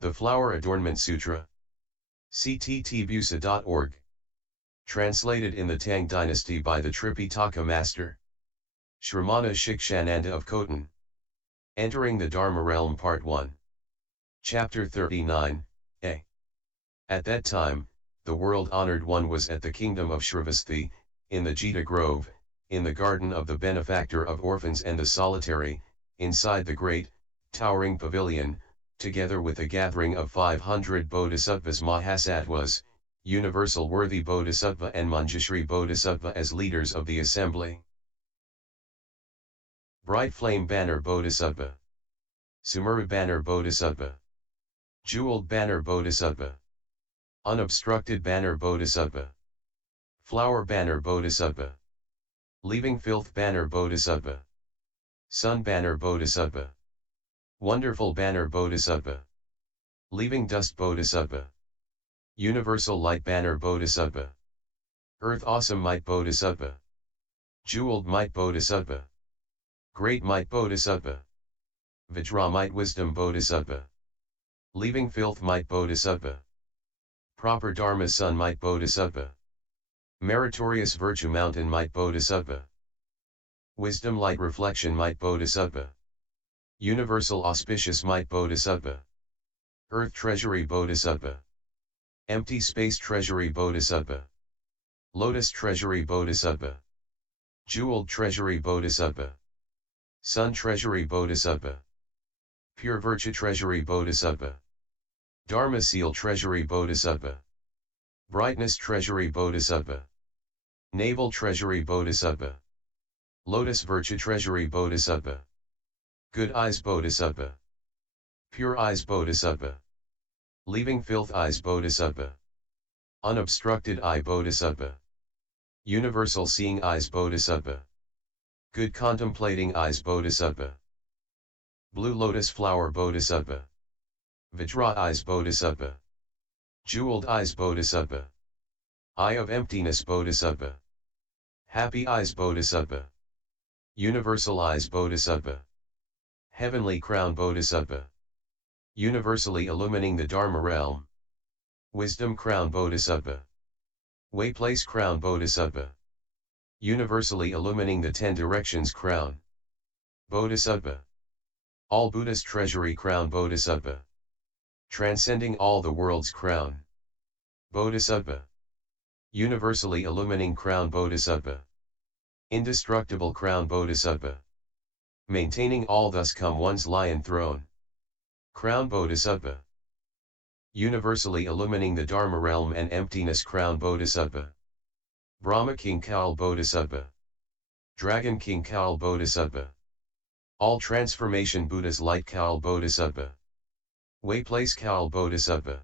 The Flower Adornment Sutra. cttbusa.org. Translated in the Tang Dynasty by the Tripitaka Master Shramana Shikshananda of Khotan. Entering the Dharma Realm Part 1. Chapter 39, A. At that time, the world-honored one was at the kingdom of Shravasthi, in the Jita Grove, in the garden of the benefactor of orphans and the solitary, inside the great, towering pavilion, together with a gathering of 500 bodhisattvas mahasattvas, universal worthy bodhisattva and manjushri bodhisattva as leaders of the assembly. Bright flame banner bodhisattva. Sumara banner bodhisattva. Jeweled banner bodhisattva. Unobstructed banner bodhisattva. Flower banner bodhisattva. Leaving filth banner bodhisattva. Sun banner bodhisattva. Wonderful banner bodhisattva. Leaving dust bodhisattva. Universal light banner bodhisattva. Earth awesome might bodhisattva. Jeweled might bodhisattva. Great might bodhisattva. Vajra might wisdom bodhisattva. Leaving filth might bodhisattva. Proper dharma sun might bodhisattva. Meritorious virtue mountain might bodhisattva. Wisdom light reflection might bodhisattva. Universal auspicious might bodhisattva. Earth treasury bodhisattva. Empty space treasury bodhisattva. Lotus treasury bodhisattva. Jeweled treasury bodhisattva. Sun treasury bodhisattva. Pure virtue treasury bodhisattva. Dharma seal treasury bodhisattva. Brightness treasury bodhisattva. Navel treasury bodhisattva. Lotus virtue treasury bodhisattva. Good eyes bodhisattva. Pure eyes bodhisattva. Leaving filth eyes bodhisattva. Unobstructed eye bodhisattva. Universal seeing eyes bodhisattva. Good contemplating eyes bodhisattva. Blue lotus flower bodhisattva. Vajra eyes bodhisattva. Jeweled eyes bodhisattva. Eye of emptiness bodhisattva. Happy eyes bodhisattva. Universal eyes bodhisattva. Heavenly crown bodhisattva. Universally illumining the Dharma realm. Wisdom crown bodhisattva. Way place crown bodhisattva. Universally illumining the 10 directions crown. Bodhisattva. All Buddhist treasury crown bodhisattva. Transcending all the world's crown. Bodhisattva. Universally illumining crown bodhisattva. Indestructible crown bodhisattva. Maintaining all thus come one's lion throne. Crown bodhisattva. Universally illumining the Dharma realm and emptiness crown bodhisattva. Brahma King Kaul bodhisattva. Dragon King Kaul bodhisattva. All transformation Buddha's light Kaul bodhisattva. Way place Kaul bodhisattva.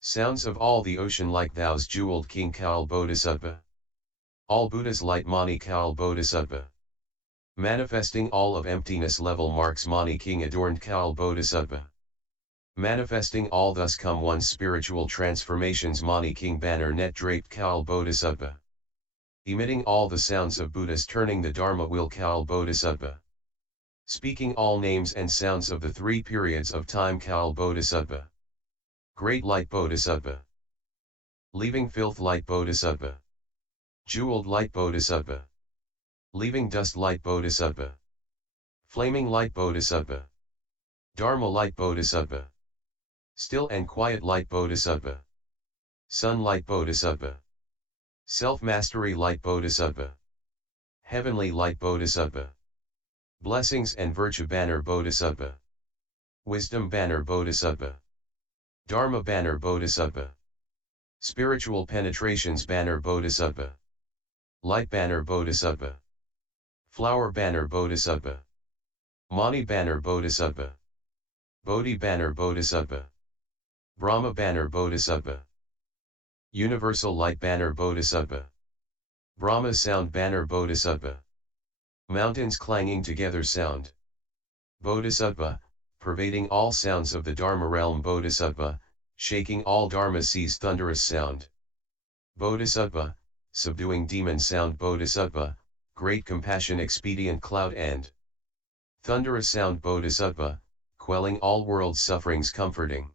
Sounds of all the ocean like thou's jeweled King Kaul bodhisattva. All Buddha's light Mani Kaul bodhisattva. Manifesting all of emptiness level marks Mani King adorned Kaul bodhisattva. Manifesting all thus come one's spiritual transformations Mani King banner net draped Kaul bodhisattva. Emitting all the sounds of Buddhas turning the Dharma wheel Kaul bodhisattva. Speaking all names and sounds of the 3 periods of time Kaul bodhisattva. Great light bodhisattva. Leaving filth light bodhisattva. Jeweled light bodhisattva. Leaving dust light bodhisattva. Flaming light bodhisattva. Dharma light bodhisattva. Still and quiet light bodhisattva. Sunlight bodhisattva. Self-mastery light bodhisattva. Heavenly light bodhisattva. Blessings and virtue banner bodhisattva. Wisdom banner bodhisattva. Dharma banner bodhisattva. Spiritual penetrations banner bodhisattva. Light banner bodhisattva. Flower banner bodhisattva. Mani banner bodhisattva. Bodhi banner bodhisattva. Brahma banner bodhisattva. Universal light banner bodhisattva. Brahma sound banner bodhisattva. Mountains clanging together sound. Bodhisattva, pervading all sounds of the Dharma realm bodhisattva, shaking all Dharma seas thunderous sound. Bodhisattva, subduing demon sound bodhisattva, great compassion expedient cloud and thunderous sound bodhisattva, quelling all world's sufferings comforting.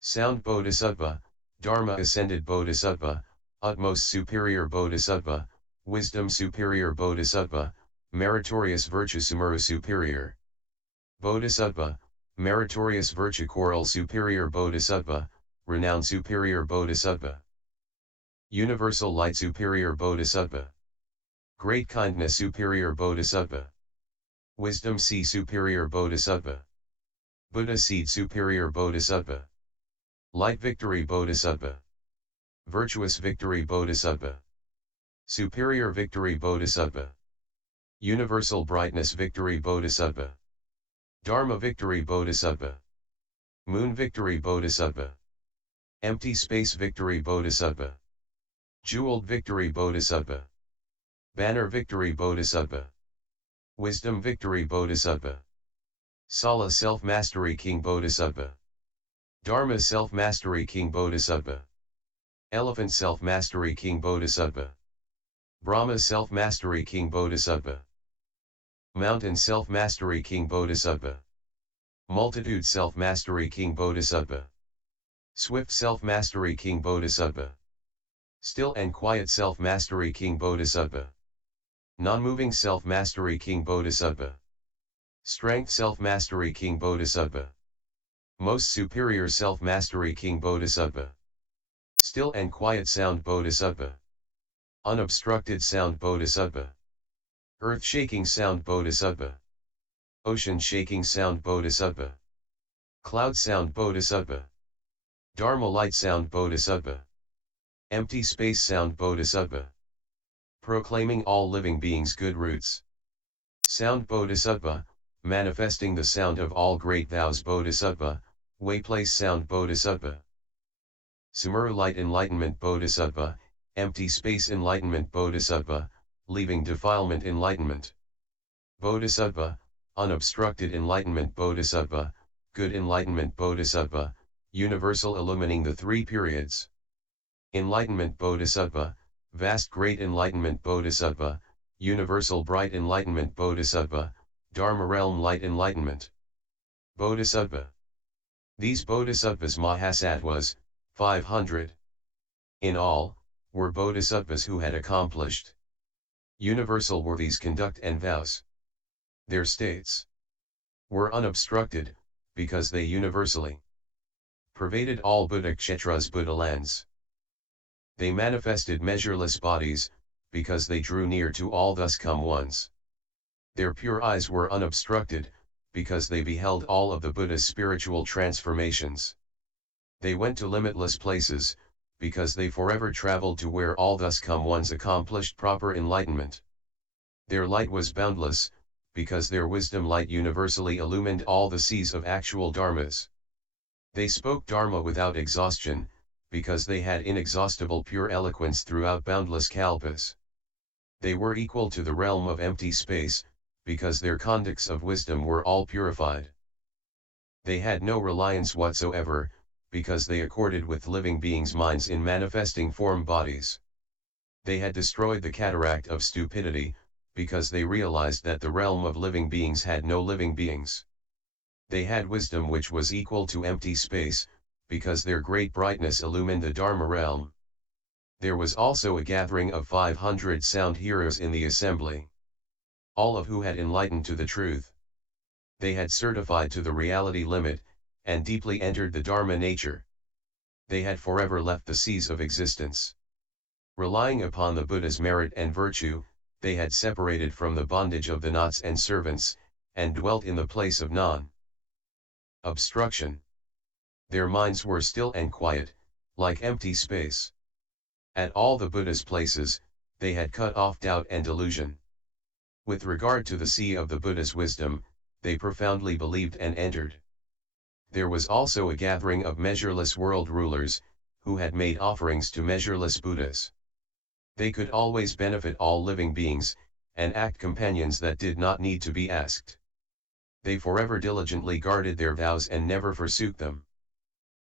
Sound Bodhisattva, Dharma ascended Bodhisattva, utmost superior Bodhisattva, wisdom superior Bodhisattva, meritorious virtue Sumara superior. Bodhisattva, meritorious virtue choral superior Bodhisattva, renown superior Bodhisattva. Universal light superior Bodhisattva. Great kindness superior Bodhisattva. Wisdom seed superior Bodhisattva. Buddha seed superior Bodhisattva. Light victory Bodhisattva. Virtuous victory Bodhisattva. Superior victory Bodhisattva. Universal brightness victory Bodhisattva. Dharma victory Bodhisattva. Moon victory Bodhisattva. Empty space victory Bodhisattva. Jeweled victory Bodhisattva. Banner victory Bodhisattva. Wisdom victory Bodhisattva. Sala self-mastery King Bodhisattva. Dharma self-mastery King Bodhisattva. Elephant self-mastery King Bodhisattva. Brahma self-mastery King Bodhisattva. Mountain self-mastery King Bodhisattva. Multitude self-mastery King Bodhisattva. Swift self-mastery King Bodhisattva. Still and quiet self-mastery King Bodhisattva. Non-moving self-mastery King Bodhisattva. Strength self-mastery King Bodhisattva. Most superior self-mastery King Bodhisattva. Still and quiet sound Bodhisattva. Unobstructed sound Bodhisattva. Earth-shaking sound Bodhisattva. Ocean-shaking sound Bodhisattva. Cloud sound Bodhisattva. Dharma light sound Bodhisattva. Empty space sound Bodhisattva. Proclaiming all living beings good roots. Sound Bodhisattva, manifesting the sound of all great vows Bodhisattva, way place sound Bodhisattva. Sumara light enlightenment Bodhisattva, empty space enlightenment Bodhisattva, leaving defilement enlightenment. Bodhisattva, unobstructed enlightenment Bodhisattva, good enlightenment Bodhisattva, universal illumining the three periods. Enlightenment Bodhisattva, vast great enlightenment Bodhisattva, universal bright enlightenment Bodhisattva, Dharma realm light enlightenment. Bodhisattva. These Bodhisattvas Mahasattvas, 500. In all, were Bodhisattvas who had accomplished universal were these conduct and vows. Their states were unobstructed, because they universally pervaded all Buddha kshetras Buddha lands. They manifested measureless bodies, because they drew near to all thus come ones. Their pure eyes were unobstructed, because they beheld all of the Buddha's spiritual transformations. They went to limitless places, because they forever traveled to where all thus come ones accomplished proper enlightenment. Their light was boundless, because their wisdom light universally illumined all the seas of actual dharmas. They spoke dharma without exhaustion, because they had inexhaustible pure eloquence throughout boundless kalpas. They were equal to the realm of empty space, because their conducts of wisdom were all purified. They had no reliance whatsoever, because they accorded with living beings' minds in manifesting form bodies. They had destroyed the cataract of stupidity, because they realized that the realm of living beings had no living beings. They had wisdom which was equal to empty space, because their great brightness illumined the Dharma realm. There was also a gathering of 500 sound heroes in the assembly, all of who had enlightened to the truth. They had certified to the reality limit, and deeply entered the Dharma nature. They had forever left the seas of existence. Relying upon the Buddha's merit and virtue, they had separated from the bondage of the knots and servants, and dwelt in the place of non-obstruction. Their minds were still and quiet, like empty space. At all the Buddha's places, they had cut off doubt and delusion. With regard to the sea of the Buddha's wisdom, they profoundly believed and entered. There was also a gathering of measureless world rulers, who had made offerings to measureless Buddhas. They could always benefit all living beings, and act companions that did not need to be asked. They forever diligently guarded their vows and never forsook them.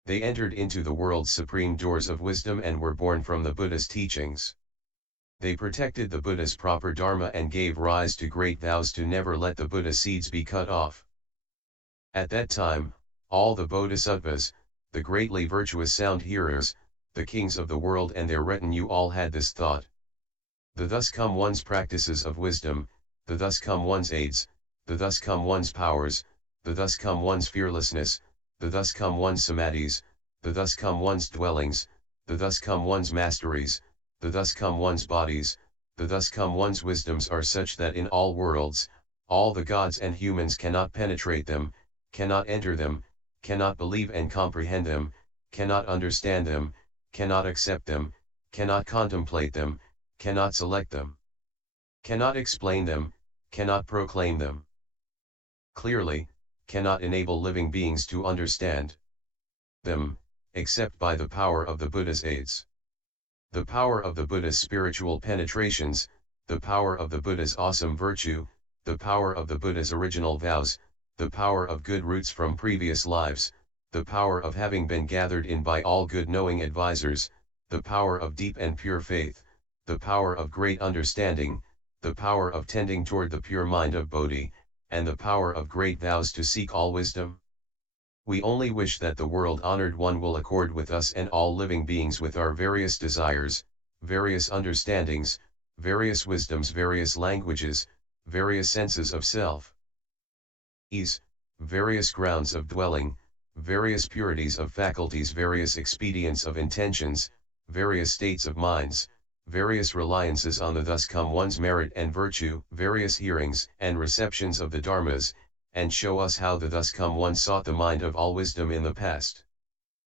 They entered into the world's supreme doors of wisdom and were born from the Buddha's teachings. They protected the Buddha's proper Dharma and gave rise to great vows to never let the Buddha seeds be cut off. At that time, all the Bodhisattvas, The greatly virtuous sound hearers, the kings of the world and their retinue all had this thought. The thus come one's practices of wisdom, the thus come one's aids, the thus come one's powers, the thus come one's fearlessness, the thus come one's samadhis, the thus come one's dwellings, the thus come one's masteries, the thus come one's bodies, the thus come one's wisdoms are such that in all worlds, all the gods and humans cannot penetrate them, cannot enter them, cannot believe and comprehend them, cannot understand them, cannot accept them, cannot contemplate them, cannot select them, cannot explain them, cannot proclaim them clearly, cannot enable living beings to understand them, except by the power of the Buddha's aids. The power of the Buddha's spiritual penetrations, the power of the Buddha's awesome virtue, the power of the Buddha's original vows, the power of good roots from previous lives, the power of having been gathered in by all good knowing advisors, the power of deep and pure faith, the power of great understanding, the power of tending toward the pure mind of Bodhi, and the power of great vows to seek all wisdom. We only wish that the world-honored one will accord with us and all living beings with our various desires, various understandings, various wisdoms, various languages, various senses of self, ease, various grounds of dwelling, various purities of faculties, various expedients of intentions, various states of minds, various reliances on the thus come one's merit and virtue, various hearings and receptions of the dharmas, and show us how the thus come one sought the mind of all wisdom in the past.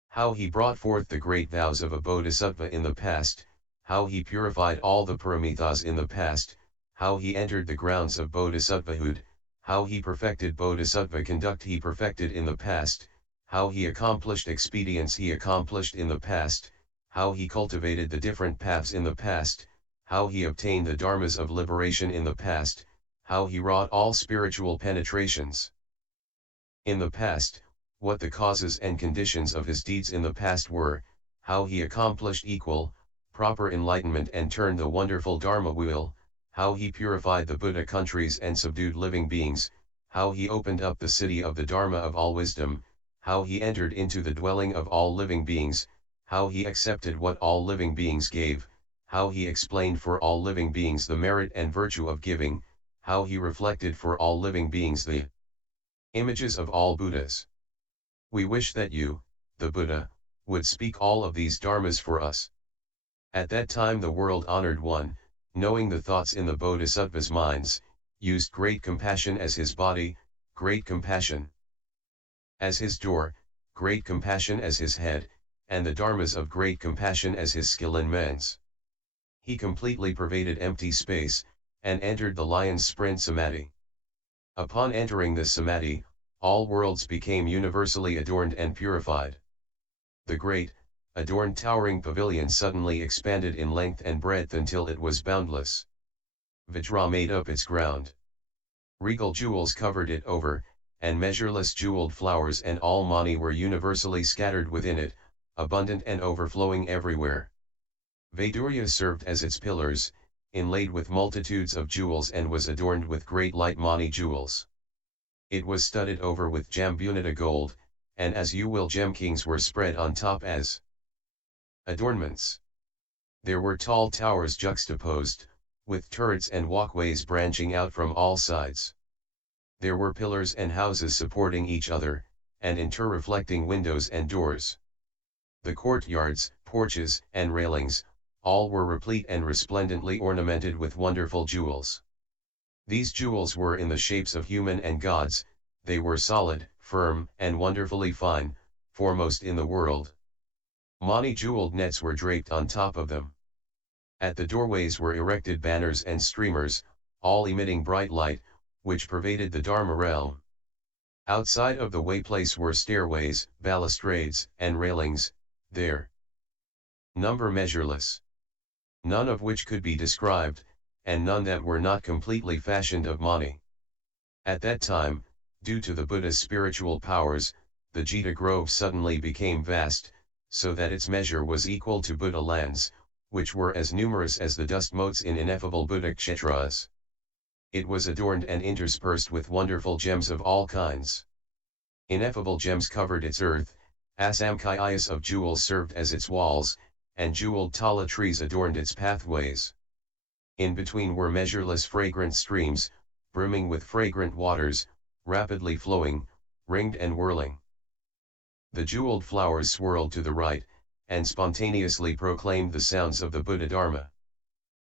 How he brought forth the great vows of a Bodhisattva in the past, how he purified all the paramithas in the past, how he entered the grounds of Bodhisattvahood, how he perfected Bodhisattva conduct he perfected in the past, how he accomplished expedients he accomplished in the past, how he cultivated the different paths in the past, how he obtained the dharmas of liberation in the past, how he wrought all spiritual penetrations in the past, what the causes and conditions of his deeds in the past were, how he accomplished equal, proper enlightenment and turned the wonderful Dharma wheel, how he purified the Buddha countries and subdued living beings, how he opened up the city of the Dharma of all wisdom, how he entered into the dwelling of all living beings, how he accepted what all living beings gave, how he explained for all living beings the merit and virtue of giving, how he reflected for all living beings the images of all Buddhas. We wish that you, the Buddha, would speak all of these dharmas for us. At that time the world-honored one, knowing the thoughts in the Bodhisattva's minds, used great compassion as his body, great compassion as his door, great compassion as his head, and the dharmas of great compassion as his skill in mens. He completely pervaded empty space, and entered the lion's sprint samadhi. Upon entering this samadhi, all worlds became universally adorned and purified. The great, adorned towering pavilion suddenly expanded in length and breadth until it was boundless. Vajra made up its ground. Regal jewels covered it over, and measureless jeweled flowers and all mani were universally scattered within it, abundant and overflowing everywhere. Vaidurya served as its pillars, inlaid with multitudes of jewels and was adorned with great light mani jewels. It was studded over with jambunita gold, and as you will gem kings were spread on top as adornments. There were tall towers juxtaposed, with turrets and walkways branching out from all sides. There were pillars and houses supporting each other, and inter-reflecting windows and doors. The courtyards, porches, and railings, all were replete and resplendently ornamented with wonderful jewels. These jewels were in the shapes of human and gods, they were solid, firm, and wonderfully fine, foremost in the world. Many jeweled nets were draped on top of them. At the doorways were erected banners and streamers, all emitting bright light, which pervaded the Dharma realm. Outside of the wayplace were stairways, balustrades, and railings, their number measureless, none of which could be described, and none that were not completely fashioned of mani. At that time, due to the Buddha's spiritual powers, the Jita grove suddenly became vast, so that its measure was equal to Buddha lands, which were as numerous as the dust motes in ineffable Buddha kshetras. It was adorned and interspersed with wonderful gems of all kinds. Ineffable gems covered its earth, Asamkhayas of jewels served as its walls, and jeweled tala trees adorned its pathways. In between were measureless fragrant streams, brimming with fragrant waters, rapidly flowing, ringed and whirling. The jeweled flowers swirled to the right, and spontaneously proclaimed the sounds of the Buddhadharma.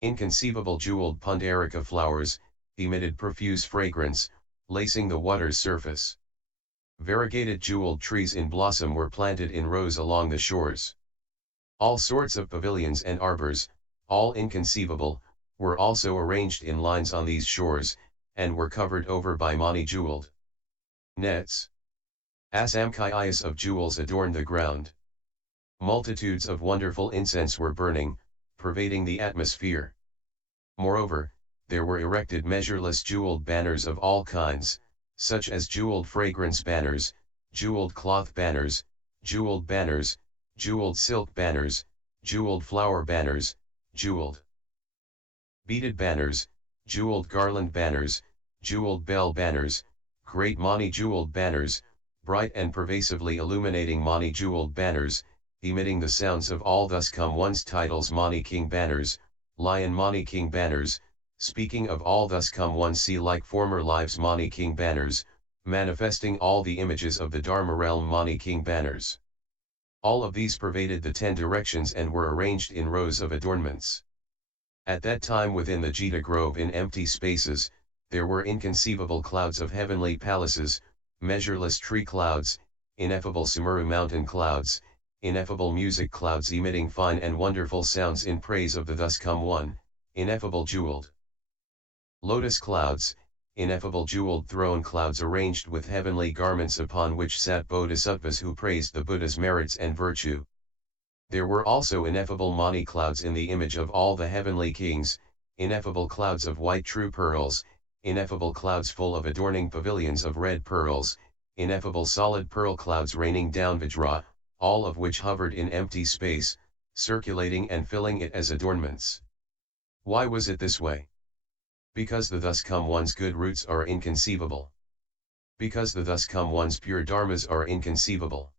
Inconceivable jeweled pundarika flowers emitted profuse fragrance, lacing the water's surface. Variegated jeweled trees in blossom were planted in rows along the shores. All sorts of pavilions and arbors, all inconceivable, were also arranged in lines on these shores, and were covered over by mani jeweled nets. Asamkhayas of jewels adorned the ground. Multitudes of wonderful incense were burning, pervading the atmosphere. Moreover, there were erected measureless jeweled banners of all kinds, such as jeweled fragrance banners, jeweled cloth banners, jeweled silk banners, jeweled flower banners, jeweled beaded banners, jeweled garland banners, jeweled bell banners, great mani jeweled banners, bright and pervasively illuminating mani jeweled banners, emitting the sounds of all thus come one's titles mani king banners, lion mani king banners, speaking of all thus come one see like former lives mani king banners, manifesting all the images of the Dharma realm mani king banners. All of these pervaded the 10 directions and were arranged in rows of adornments. At that time within the Jita grove in empty spaces, there were inconceivable clouds of heavenly palaces, measureless tree clouds, ineffable Sumeru mountain clouds, ineffable music clouds emitting fine and wonderful sounds in praise of the thus come one, ineffable jeweled lotus clouds, ineffable jeweled throne clouds arranged with heavenly garments upon which sat bodhisattvas who praised the Buddha's merits and virtue. There were also ineffable mani clouds in the image of all the heavenly kings, ineffable clouds of white true pearls, ineffable clouds full of adorning pavilions of red pearls, ineffable solid pearl clouds raining down vajra, all of which hovered in empty space, circulating and filling it as adornments. Why was it this way? Because the thus come one's good roots are inconceivable. Because the thus come one's pure dharmas are inconceivable.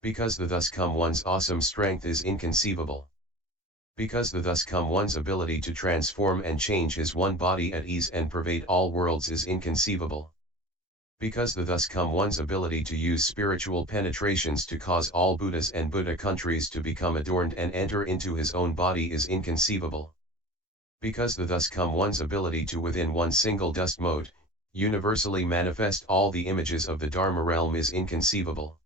Because the thus come one's awesome strength is inconceivable. Because the thus come one's ability to transform and change his one body at ease and pervade all worlds is inconceivable. Because the thus come one's ability to use spiritual penetrations to cause all Buddhas and Buddha countries to become adorned and enter into his own body is inconceivable. Because the thus come one's ability to within one single dust mote, universally manifest all the images of the Dharma realm is inconceivable.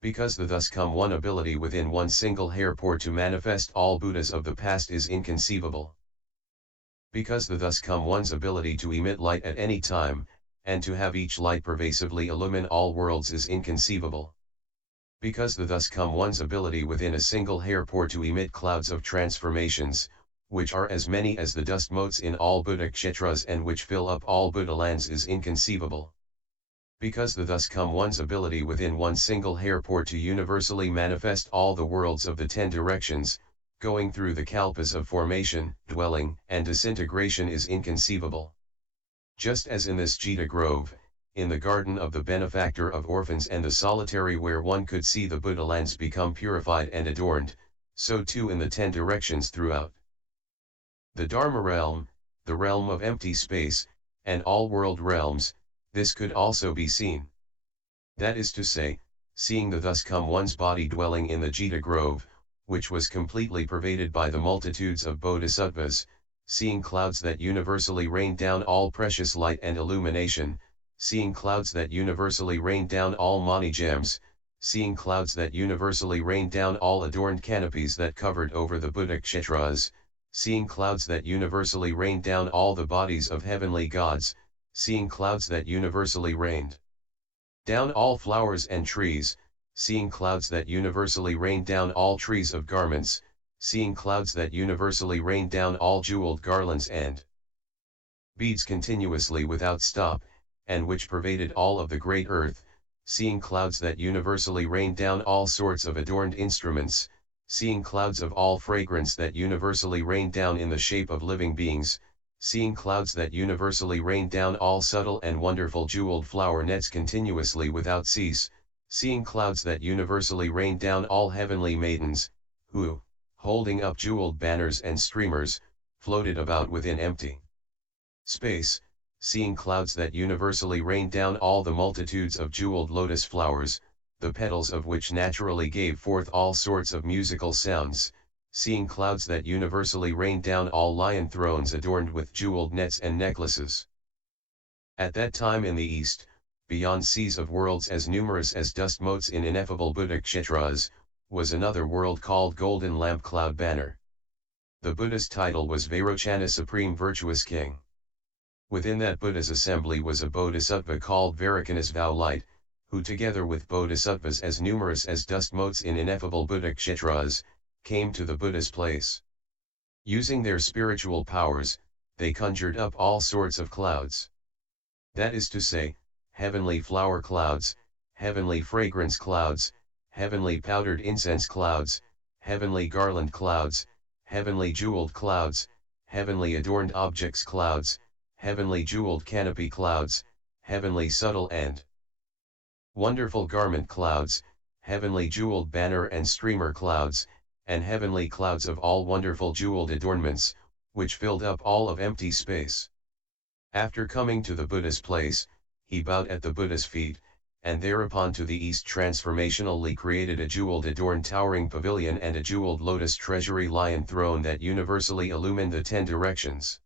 Because the thus come one ability within one single hair pore to manifest all Buddhas of the past is inconceivable. Because the thus come one's ability to emit light at any time, and to have each light pervasively illumine all worlds is inconceivable. Because the thus come one's ability within a single hair pore to emit clouds of transformations, which are as many as the dust motes in all Buddha kshetras and which fill up all Buddha lands is inconceivable. Because the thus come one's ability within one single hair pore to universally manifest all the worlds of the 10 directions, going through the kalpas of formation, dwelling, and disintegration is inconceivable. Just as in this Jita grove, in the garden of the benefactor of orphans and the solitary where one could see the Buddha lands become purified and adorned, so too in the 10 directions throughout the Dharma realm, the realm of empty space, and all world realms, this could also be seen. That is to say, seeing the thus come one's body dwelling in the Jita grove, which was completely pervaded by the multitudes of bodhisattvas, seeing clouds that universally rain down all precious light and illumination, seeing clouds that universally rain down all mani gems, seeing clouds that universally rain down all adorned canopies that covered over the Buddha kshetras, seeing clouds that universally rained down all the bodies of heavenly gods, seeing clouds that universally rained down all flowers and trees, seeing clouds that universally rained down all trees of garments, seeing clouds that universally rained down all jeweled garlands and beads continuously without stop, and which pervaded all of the great earth, seeing clouds that universally rained down all sorts of adorned instruments, seeing clouds of all fragrance that universally rained down in the shape of living beings, seeing clouds that universally rained down all subtle and wonderful jeweled flower nets continuously without cease, seeing clouds that universally rained down all heavenly maidens, who, holding up jeweled banners and streamers, floated about within empty space, seeing clouds that universally rained down all the multitudes of jeweled lotus flowers, the petals of which naturally gave forth all sorts of musical sounds, seeing clouds that universally rained down all lion thrones adorned with jeweled nets and necklaces. At that time in the east, beyond seas of worlds as numerous as dust motes in ineffable Buddha-kshetras, was another world called Golden Lamp Cloud Banner. The Buddha's title was Vairochana, Supreme Virtuous King. Within that Buddha's assembly was a Bodhisattva called Vairocana's Vow Light, who together with Bodhisattvas as numerous as dust motes in ineffable Buddha-kshetras, came to the Buddha's place. Using their spiritual powers, they conjured up all sorts of clouds. That is to say, heavenly flower clouds, heavenly fragrance clouds, heavenly powdered incense clouds, heavenly garland clouds, heavenly jeweled clouds, heavenly adorned objects clouds, heavenly jeweled canopy clouds, heavenly subtle and wonderful garment clouds, heavenly jeweled banner and streamer clouds, and heavenly clouds of all wonderful jeweled adornments, which filled up all of empty space. After coming to the Buddha's place, he bowed at the Buddha's feet, and thereupon to the east transformationally created a jeweled adorned towering pavilion and a jeweled lotus treasury lion throne that universally illumined the 10 directions.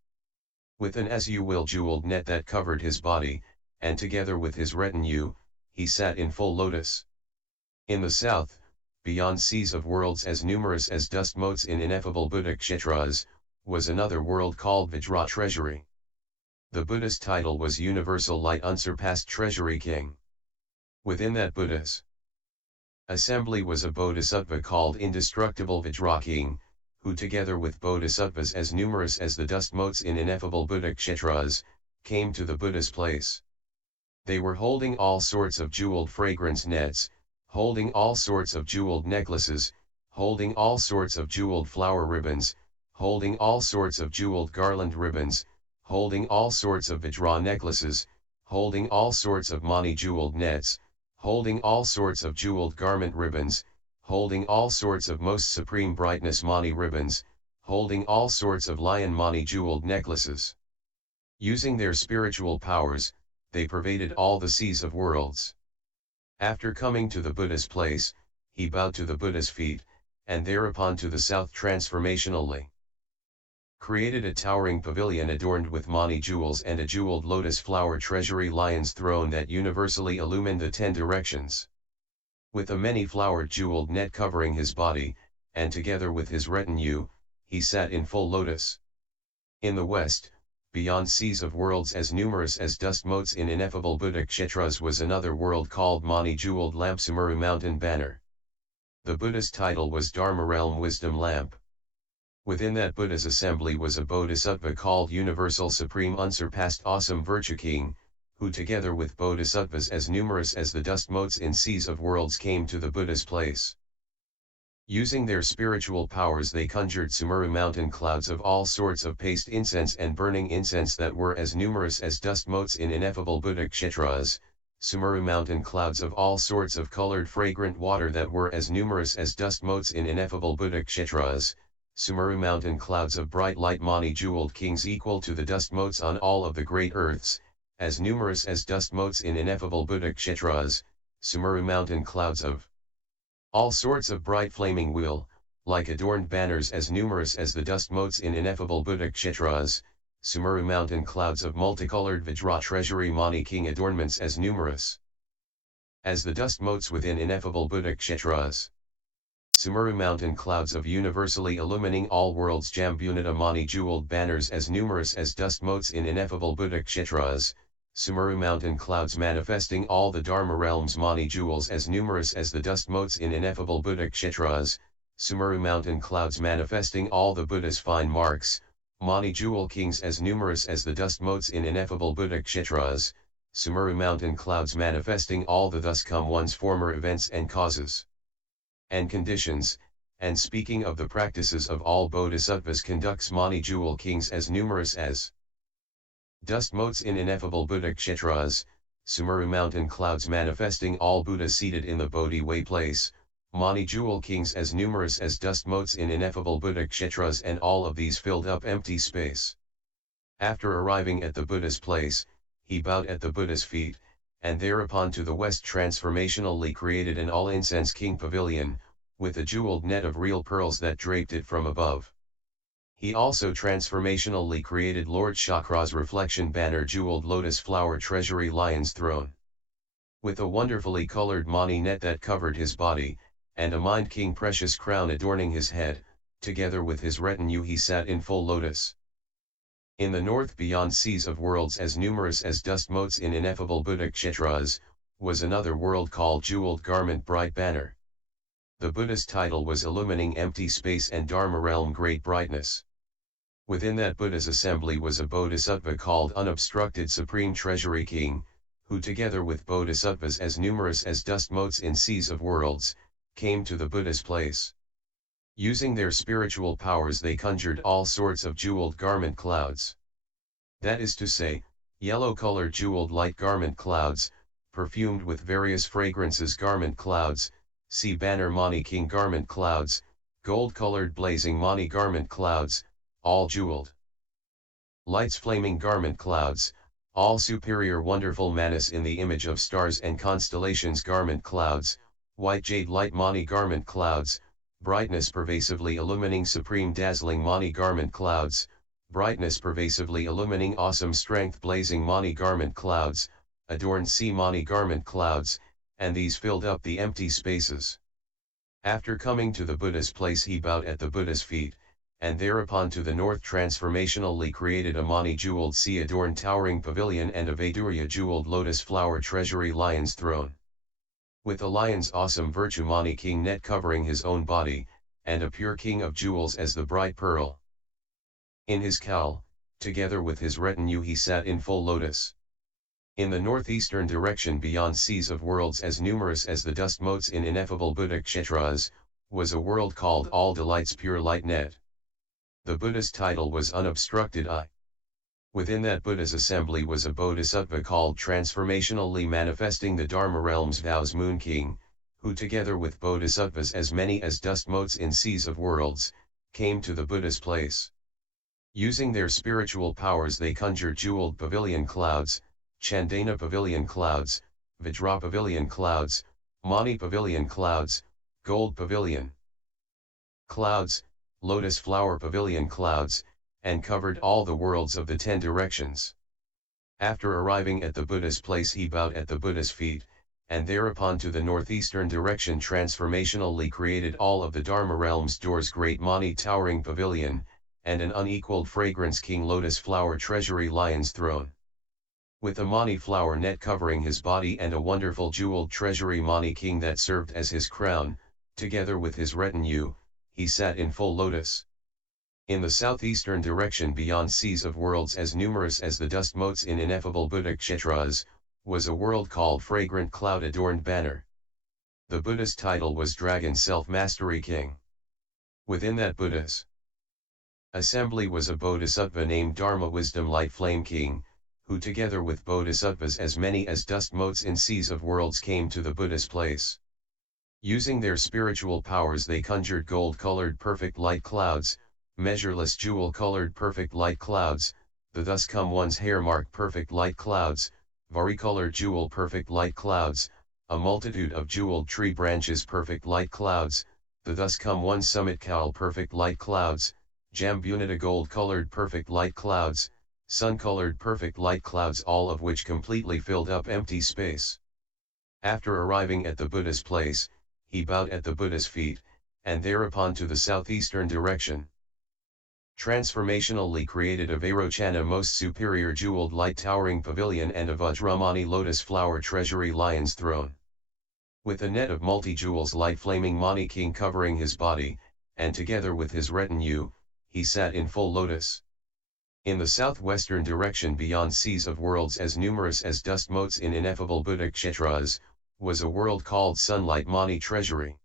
With an as-you-will jeweled net that covered his body, and together with his retinue, he sat in full lotus. In the south, beyond seas of worlds as numerous as dust motes in ineffable Buddha-kshetras, was another world called Vajra Treasury. The Buddha's title was Universal Light Unsurpassed Treasury King. Within that Buddha's assembly was a Bodhisattva called Indestructible Vajra King, who together with Bodhisattvas as numerous as the dust motes in ineffable Buddha-kshetras, came to the Buddha's place. They were holding all sorts of jeweled fragrance nets, holding all sorts of jeweled necklaces, holding all sorts of jeweled flower ribbons, holding all sorts of jeweled garland ribbons, holding all sorts of Vajra necklaces, holding all sorts of mani jeweled nets, holding all sorts of jeweled garment ribbons, holding all sorts of most supreme brightness mani ribbons, holding all sorts of lion mani jeweled necklaces. Using their spiritual powers, they pervaded all the seas of worlds. After coming to the Buddha's place, he bowed to the Buddha's feet, and thereupon to the south transformationally created a towering pavilion adorned with mani jewels and a jeweled lotus flower treasury lion's throne that universally illumined the 10 directions. With a many-flowered jeweled net covering his body, and together with his retinue, he sat in full lotus. In the west, beyond seas of worlds as numerous as dust motes in ineffable Buddha-kshetras was another world called Mani Jeweled Lamp Sumuru Mountain Banner. The Buddha's title was Dharma Realm Wisdom Lamp. Within that Buddha's assembly was a Bodhisattva called Universal Supreme Unsurpassed Awesome Virtue King, who together with Bodhisattvas as numerous as the dust motes in seas of worlds came to the Buddha's place. Using their spiritual powers they conjured Sumuru mountain clouds of all sorts of paste incense and burning incense that were as numerous as dust motes in ineffable Buddha-kshetras, Sumuru mountain clouds of all sorts of colored fragrant water that were as numerous as dust motes in ineffable Buddha-kshetras, Sumuru mountain clouds of bright light mani jeweled kings equal to the dust motes on all of the great earths, as numerous as dust motes in ineffable Buddha-kshetras, Sumuru mountain clouds of all sorts of bright flaming will, like adorned banners as numerous as the dust motes in ineffable Buddha-kshetras, Sumuru mountain clouds of multicolored Vajra treasury mani king adornments as numerous as the dust motes within ineffable Buddha-kshetras. Sumuru mountain clouds of universally illumining all worlds Jambunata mani jeweled banners as numerous as dust motes in ineffable Buddha-kshetras, Sumuru mountain clouds manifesting all the Dharma realms mani jewels as numerous as the dust motes in ineffable Buddha-kshetras, Sumuru mountain clouds manifesting all the Buddha's fine marks, mani jewel kings as numerous as the dust motes in ineffable Buddha-kshetras, Sumuru mountain clouds manifesting all the thus come one's former events and causes and conditions, and speaking of the practices of all bodhisattvas conducts mani jewel kings as numerous as dust motes in ineffable Buddha-kshetras, Sumeru mountain clouds manifesting all Buddhas seated in the Bodhi way place, Mani jewel kings as numerous as dust motes in ineffable Buddha kshetras, and all of these filled up empty space. After arriving at the Buddha's place, he bowed at the Buddha's feet, and thereupon to the west transformationally created an all-incense king pavilion, with a jeweled net of real pearls that draped it from above. He also transformationally created Lord Chakra's reflection banner jeweled lotus flower treasury lion's throne. With a wonderfully colored mani net that covered his body, and a mind king precious crown adorning his head, together with his retinue he sat in full lotus. In the north beyond seas of worlds as numerous as dust motes in ineffable Buddha kshetras, was another world called jeweled garment bright banner. The Buddha's title was illumining empty space and Dharma realm great brightness. Within that Buddha's assembly was a Bodhisattva called unobstructed supreme treasury king, who together with Bodhisattvas as numerous as dust motes in seas of worlds, came to the Buddha's place. Using their spiritual powers they conjured all sorts of jeweled garment clouds. That is to say, yellow-colored jeweled light garment clouds, perfumed with various fragrances garment clouds, sea banner Mani king garment clouds, gold-colored blazing Mani garment clouds, all jeweled. Lights flaming garment clouds, all superior wonderful manas in the image of stars and constellations garment clouds, white jade light Mani garment clouds, brightness pervasively illumining supreme dazzling Mani garment clouds, brightness pervasively illumining awesome strength blazing Mani garment clouds, adorned sea Mani garment clouds, and these filled up the empty spaces. After coming to the Buddha's place he bowed at the Buddha's feet, and thereupon to the north transformationally created a Mani jeweled sea adorned towering pavilion and a Vaidurya jeweled lotus flower treasury lion's throne. With a lion's awesome virtue Mani king net covering his own body, and a pure king of jewels as the bright pearl. In his cowl, together with his retinue he sat in full lotus. In the northeastern direction beyond seas of worlds as numerous as the dust motes in ineffable Buddha kshetras, was a world called All Delights Pure Light Net. The Buddha's title was Unobstructed Eye. Within that Buddha's assembly was a Bodhisattva called Transformationally Manifesting the Dharma Realm's Vows Moon King, who together with Bodhisattvas as many as dust motes in seas of worlds, came to the Buddha's place. Using their spiritual powers they conjured jeweled pavilion clouds, Chandana pavilion clouds, Vajra pavilion clouds, Mani pavilion clouds, gold pavilion clouds, lotus flower pavilion clouds, and covered all the worlds of the 10 directions. After arriving at the Buddha's place he bowed at the Buddha's feet, and thereupon to the northeastern direction transformationally created all of the Dharma realm's doors great Mani towering pavilion, and an unequaled fragrance king lotus flower treasury lion's throne. With a Mani flower net covering his body and a wonderful jeweled treasury Mani king that served as his crown, together with his retinue, he sat in full lotus. In the southeastern direction beyond seas of worlds as numerous as the dust motes in ineffable Buddha kshetras, was a world called Fragrant Cloud Adorned Banner. The Buddha's title was Dragon Self-Mastery King. Within that Buddha's assembly was a Bodhisattva named Dharma Wisdom Light Flame King, who together with Bodhisattvas as many as dust motes in seas of worlds came to the Buddha's place. Using their spiritual powers they conjured gold-colored perfect light clouds, measureless jewel-colored perfect light clouds, the thus come one's hair-mark perfect light clouds, varicolored jewel perfect light clouds, a multitude of jeweled tree branches perfect light clouds, the thus come one's summit cowl perfect light clouds, jambunita gold-colored perfect light clouds, sun-colored perfect light clouds, all of which completely filled up empty space. After arriving at the Buddha's place, he bowed at the Buddha's feet, and thereupon to the southeastern direction transformationally created a Vairochana most superior jeweled light towering pavilion and a Vajramani lotus flower treasury lion's throne. With a net of multi-jewels light flaming Mani king covering his body, and together with his retinue, he sat in full lotus. In the southwestern direction beyond seas of worlds as numerous as dust motes in ineffable Buddha kshetras, was a world called Sunlight Mani Treasury.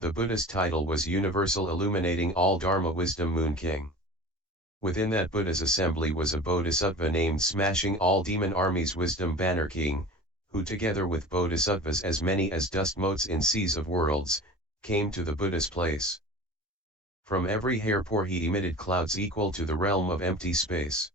The Buddha's title was Universal Illuminating All Dharma Wisdom Moon King. Within that Buddha's assembly was a Bodhisattva named Smashing All Demon Armies Wisdom Banner King, who together with bodhisattvas as many as dust motes in seas of worlds, came to the Buddha's place. From every hair pore he emitted clouds equal to the realm of empty space.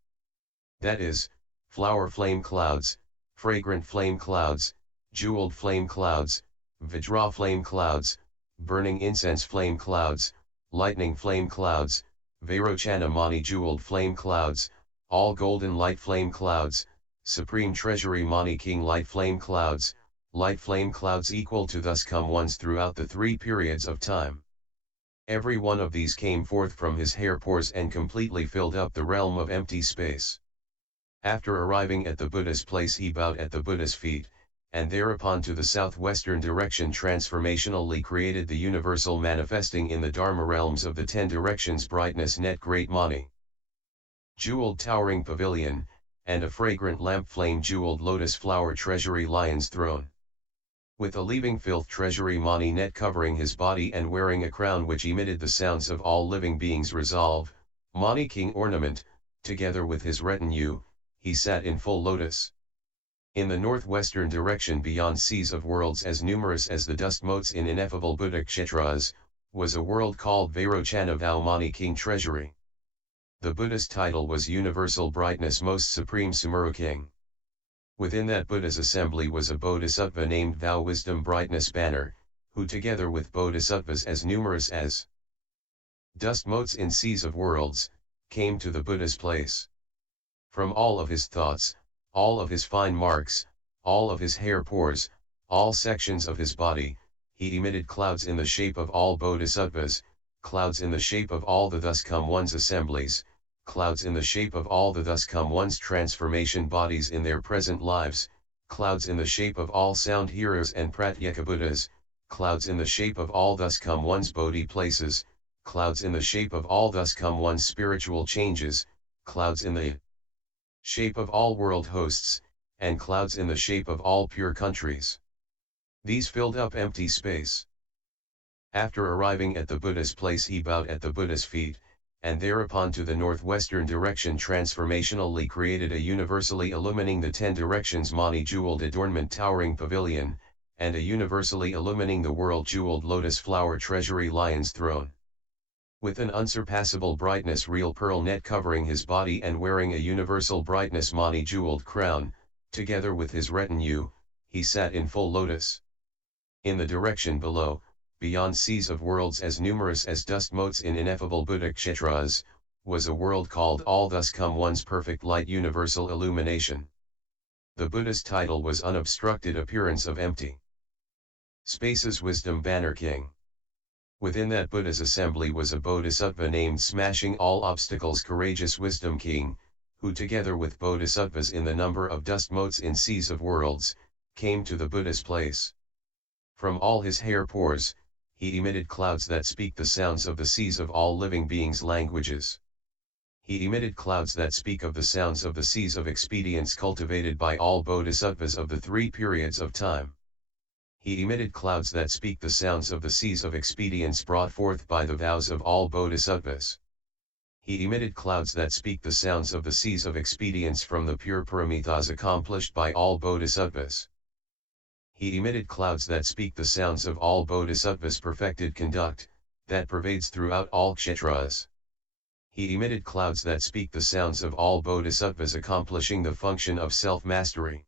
That is, flower flame clouds, fragrant flame clouds, jeweled flame clouds, vajra flame clouds, burning incense flame clouds, lightning flame clouds, vairochana mani jeweled flame clouds, all golden light flame clouds, supreme treasury mani king light flame clouds equal to thus come ones throughout the 3 periods of time. Every one of these came forth from his hair pores and completely filled up the realm of empty space. After arriving at the Buddha's place he bowed at the Buddha's feet, and thereupon to the southwestern direction transformationally created the universal manifesting in the Dharma realms of the 10 directions brightness net great mani. Jeweled towering pavilion, and a fragrant lamp flame jeweled lotus flower treasury lion's throne. With a leaving filth treasury mani net covering his body and wearing a crown which emitted the sounds of all living beings resolve, mani king ornament, together with his retinue, he sat in full lotus. In the northwestern direction beyond seas of worlds as numerous as the dust motes in ineffable Buddha kshetras, was a world called Vairochana Thou Mani King Treasury. The Buddha's title was Universal Brightness Most Supreme Sumuru King. Within that Buddha's assembly was a Bodhisattva named Thou Wisdom Brightness Banner, who together with Bodhisattvas as numerous as dust motes in seas of worlds, came to the Buddha's place. From all of his thoughts, all of his fine marks, all of his hair pores, all sections of his body, he emitted clouds in the shape of all Bodhisattvas, clouds in the shape of all the thus come one's assemblies, clouds in the shape of all the thus come one's transformation bodies in their present lives, clouds in the shape of all sound hearers and pratyeka Buddhas, clouds in the shape of all thus come one's Bodhi places, clouds in the shape of all thus come one's spiritual changes, clouds in the shape of all world hosts, and clouds in the shape of all pure countries. These filled up empty space. After arriving at the Buddha's place he bowed at the Buddha's feet, and thereupon to the northwestern direction transformationally created a universally illumining the 10 directions mani jeweled adornment towering pavilion, and a universally illumining the world jeweled lotus flower treasury lion's throne. With an unsurpassable brightness real pearl net covering his body and wearing a universal brightness mani jeweled crown, together with his retinue, he sat in full lotus. In the direction below, beyond seas of worlds as numerous as dust motes in ineffable Buddha kshetras, was a world called All Thus Come One's Perfect Light Universal Illumination. The Buddha's title was Unobstructed Appearance of Empty Spaces Wisdom Banner King. Within that Buddha's assembly was a Bodhisattva named Smashing All Obstacles Courageous Wisdom King, who together with Bodhisattvas in the number of dust motes in seas of worlds, came to the Buddha's place. From all his hair pores, he emitted clouds that speak the sounds of the seas of all living beings' languages. He emitted clouds that speak of the sounds of the seas of expedients cultivated by all Bodhisattvas of the 3 periods of time. He emitted clouds that speak the sounds of the seas of expedients brought forth by the vows of all Bodhisattvas. He emitted clouds that speak the sounds of the seas of expedients from the pure paramithas accomplished by all Bodhisattvas. He emitted clouds that speak the sounds of all Bodhisattvas' perfected conduct, that pervades throughout all kshetras. He emitted clouds that speak the sounds of all Bodhisattvas accomplishing the function of self-mastery.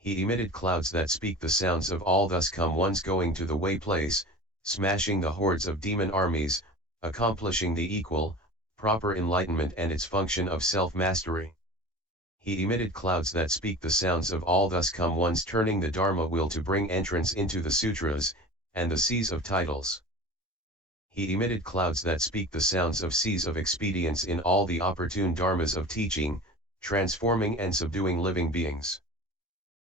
He emitted clouds that speak the sounds of all thus come ones going to the way place, smashing the hordes of demon armies, accomplishing the equal, proper enlightenment and its function of self-mastery. He emitted clouds that speak the sounds of all thus come ones turning the Dharma wheel to bring entrance into the sutras, and the seas of titles. He emitted clouds that speak the sounds of seas of expedients in all the opportune dharmas of teaching, transforming and subduing living beings.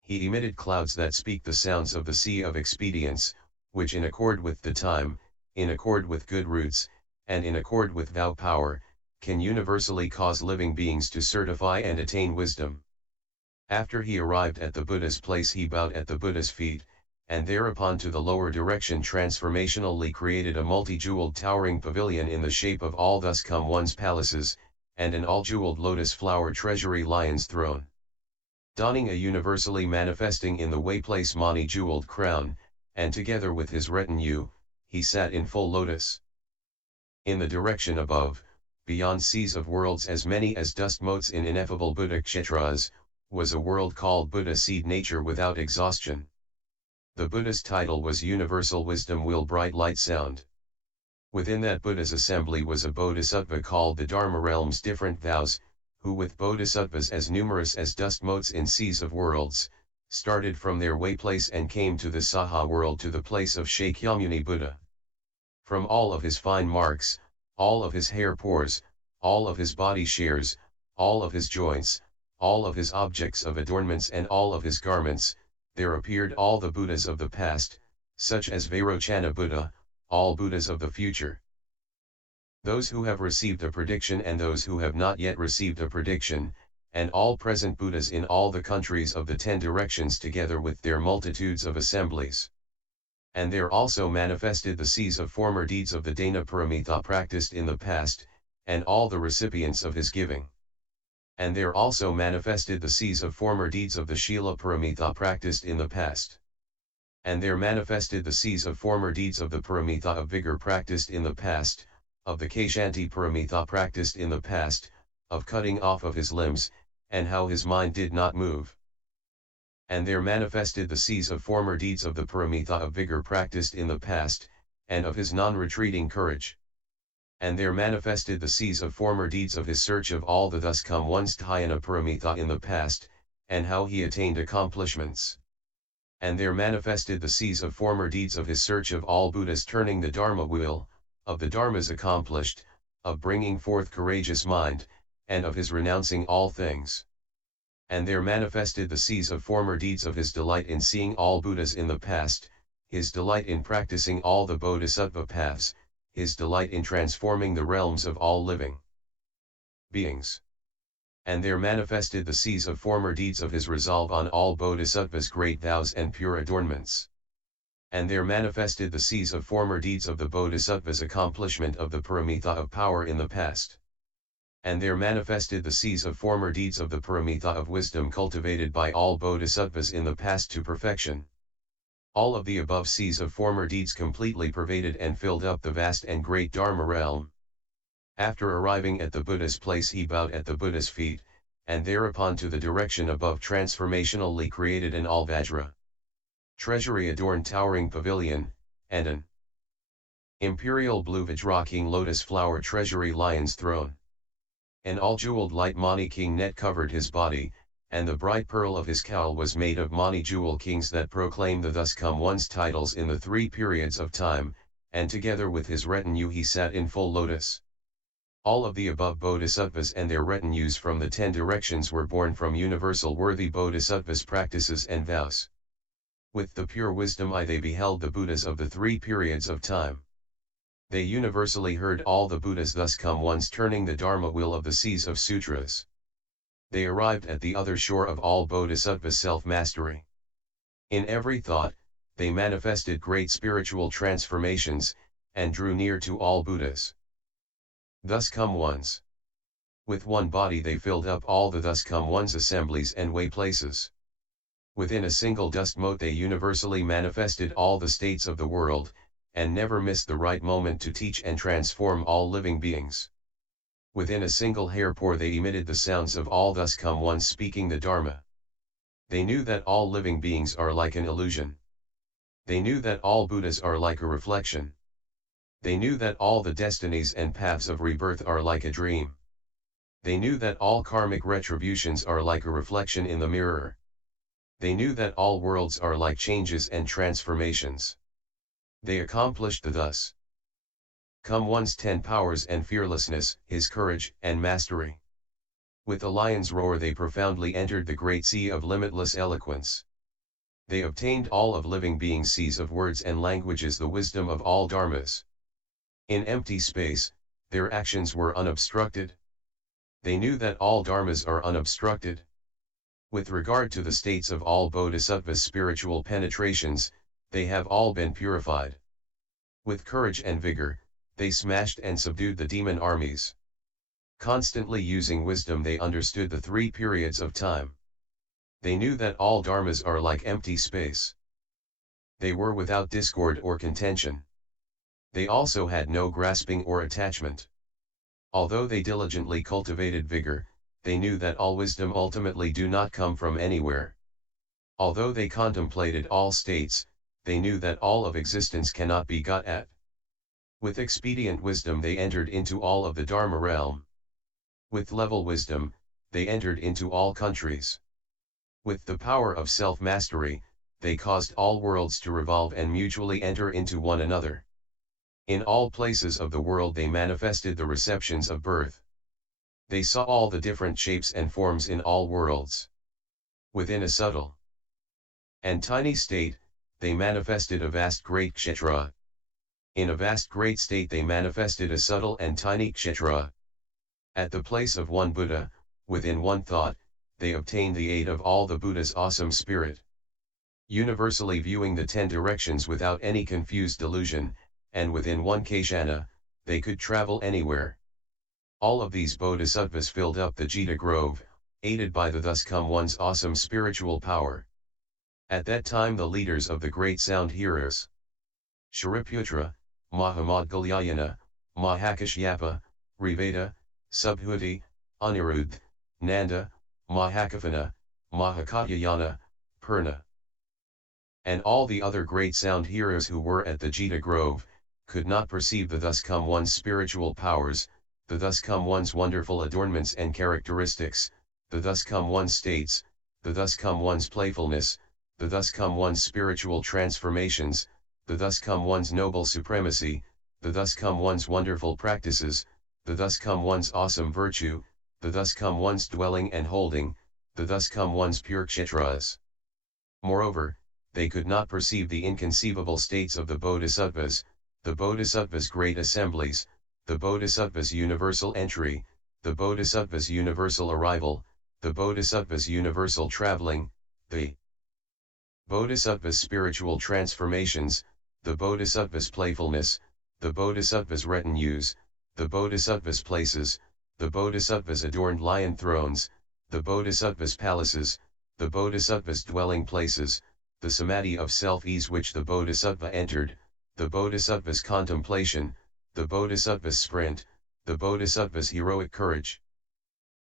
He emitted clouds that speak the sounds of the sea of expedients, which in accord with the time, in accord with good roots, and in accord with vow power, can universally cause living beings to certify and attain wisdom. After he arrived at the Buddha's place he bowed at the Buddha's feet, and thereupon to the lower direction transformationally created a multi-jeweled towering pavilion in the shape of all thus come one's palaces, and an all-jeweled lotus flower treasury lion's throne. donning a universally manifesting in the way place mani jeweled crown, and together with his retinue, he sat in full lotus. In the direction above, beyond seas of worlds as many as dust motes in ineffable Buddha kshetras, was a world called Buddha seed nature without exhaustion. The Buddha's title was Universal Wisdom Will Bright Light Sound. Within that Buddha's assembly was a Bodhisattva called the Dharma realms different vows, who with Bodhisattvas as numerous as dust motes in seas of worlds, started from their way place and came to the Saha world to the place of Shakyamuni Buddha. From all of his fine marks, all of his hair pores, all of his body shares, all of his joints, all of his objects of adornments and all of his garments, there appeared all the Buddhas of the past, such as Vairochana Buddha, all Buddhas of the future. Those who have received a prediction and those who have not yet received a prediction, and all present Buddhas in all the countries of the 10 directions together with their multitudes of assemblies. And there also manifested the seas of former deeds of the Dana Paramitha practiced in the past, and all the recipients of his giving. And there also manifested the seas of former deeds of the Shila Paramitha practiced in the past. And there manifested the seas of former deeds of the Paramitha of vigor practiced in the past, of the Kshanti Paramitha practiced in the past, of cutting off of his limbs, and how his mind did not move. And there manifested the seas of former deeds of the Paramitha of vigor practiced in the past, and of his non-retreating courage. And there manifested the seas of former deeds of his search of all the thus come ones Dhyana Paramitha in the past, and how he attained accomplishments. And there manifested the seas of former deeds of his search of all Buddhas turning the Dharma wheel, of the Dharmas accomplished, of bringing forth courageous mind, and of his renouncing all things. And there manifested the seas of former deeds of his delight in seeing all Buddhas in the past, his delight in practicing all the Bodhisattva paths, his delight in transforming the realms of all living beings. And there manifested the seas of former deeds of his resolve on all Bodhisattvas' great vows and pure adornments. And there manifested the seas of former deeds of the Bodhisattva's accomplishment of the Paramitha of power in the past. And there manifested the seas of former deeds of the Paramitha of wisdom cultivated by all Bodhisattvas in the past to perfection. All of the above seas of former deeds completely pervaded and filled up the vast and great Dharma realm. After arriving at the Buddha's place he bowed at the Buddha's feet, and thereupon to the direction above transformationally created an Alvajra treasury adorned towering pavilion, and an imperial blue Vajra king lotus flower treasury lion's throne. An all-jeweled light Mani king net covered his body, and the bright pearl of his cowl was made of Mani jewel kings that proclaim the thus come one's titles in the 3 periods of time, and together with his retinue he sat in full lotus. All of the above bodhisattvas and their retinues from the 10 directions were born from universal worthy bodhisattvas' practices and vows. With the pure wisdom eye they beheld the Buddhas of the 3 periods of time. They universally heard all the Buddhas thus come once turning the Dharma wheel of the seas of sutras. They arrived at the other shore of all bodhisattvas' self-mastery. In every thought, they manifested great spiritual transformations, and drew near to all Buddhas. Thus come ones. With one body they filled up all the thus come ones assemblies and way places. Within a single dust mote they universally manifested all the states of the world, and never missed the right moment to teach and transform all living beings. Within a single hair pore they emitted the sounds of all thus come ones speaking the Dharma. They knew that all living beings are like an illusion. They knew that all Buddhas are like a reflection. They knew that all the destinies and paths of rebirth are like a dream. They knew that all karmic retributions are like a reflection in the mirror. They knew that all worlds are like changes and transformations. They accomplished the thus come one's 10 powers and fearlessness, his courage and mastery. With a lion's roar they profoundly entered the great sea of limitless eloquence. They obtained all of living beings' seas of words and languages, the wisdom of all dharmas. In empty space, their actions were unobstructed. They knew that all dharmas are unobstructed. With regard to the states of all bodhisattvas' spiritual penetrations, they have all been purified. With courage and vigor, they smashed and subdued the demon armies. Constantly using wisdom they understood the 3 periods of time. They knew that all dharmas are like empty space. They were without discord or contention. They also had no grasping or attachment. Although they diligently cultivated vigor, they knew that all wisdom ultimately do not come from anywhere. Although they contemplated all states, they knew that all of existence cannot be got at. With expedient wisdom they entered into all of the Dharma realm. With level wisdom, they entered into all countries. With the power of self-mastery, they caused all worlds to revolve and mutually enter into one another. In all places of the world they manifested the receptions of birth. They saw all the different shapes and forms in all worlds. Within a subtle and tiny state, they manifested a vast great kshetra. In a vast great state they manifested a subtle and tiny kshetra. At the place of one Buddha, within one thought, they obtained the aid of all the Buddha's awesome spirit. Universally viewing the 10 directions without any confused delusion, and within one kshana, they could travel anywhere. All of these bodhisattvas filled up the Jita Grove, aided by the thus come one's awesome spiritual power. At that time the leaders of the great sound hearers, Shariputra, Mahamoudgalyayana, Mahakashyapa, Riveda, Subhuti, Anirudh, Nanda, Mahakapana, Mahakatyayana, Purna, and all the other great sound hearers who were at the Jita Grove, could not perceive the thus come one's spiritual powers, the thus come one's wonderful adornments and characteristics, the thus come one's states, the thus come one's playfulness, the thus come one's spiritual transformations, the thus come one's noble supremacy, the thus come one's wonderful practices, the thus come one's awesome virtue, the thus come one's dwelling and holding, the thus come one's pure kshetras. Moreover, they could not perceive the inconceivable states of the bodhisattvas, the bodhisattvas' great assemblies, the bodhisattvas' universal entry, the bodhisattvas' universal arrival, the bodhisattvas' universal traveling, the bodhisattva's spiritual transformations, the bodhisattva's playfulness, the bodhisattva's retinues, the bodhisattva's places, the bodhisattva's adorned lion thrones, the bodhisattva's palaces, the bodhisattva's dwelling places, the samadhi of self-ease which the bodhisattva entered, the bodhisattva's contemplation, the bodhisattva's sprint, the bodhisattva's heroic courage,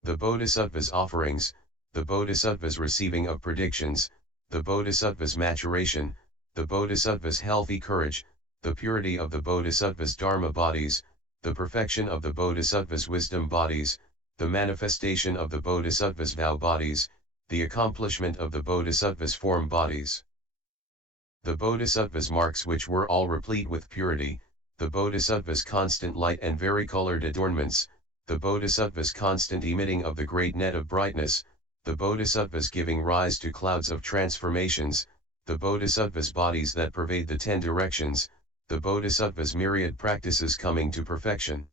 the bodhisattva's offerings, the bodhisattva's receiving of predictions, the bodhisattva's maturation, the bodhisattva's healthy courage, the purity of the bodhisattva's dharma bodies, the perfection of the bodhisattva's wisdom bodies, the manifestation of the bodhisattva's vow bodies, the accomplishment of the bodhisattva's form bodies. The bodhisattva's marks which were all replete with purity, the bodhisattva's constant light and varicolored adornments, the bodhisattva's constant emitting of the great net of brightness, the bodhisattva's giving rise to clouds of transformations, the bodhisattva's bodies that pervade the 10 directions, the bodhisattva's myriad practices coming to perfection.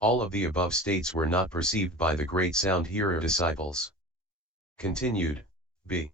All of the above states were not perceived by the great sound hearer disciples. Continued, b.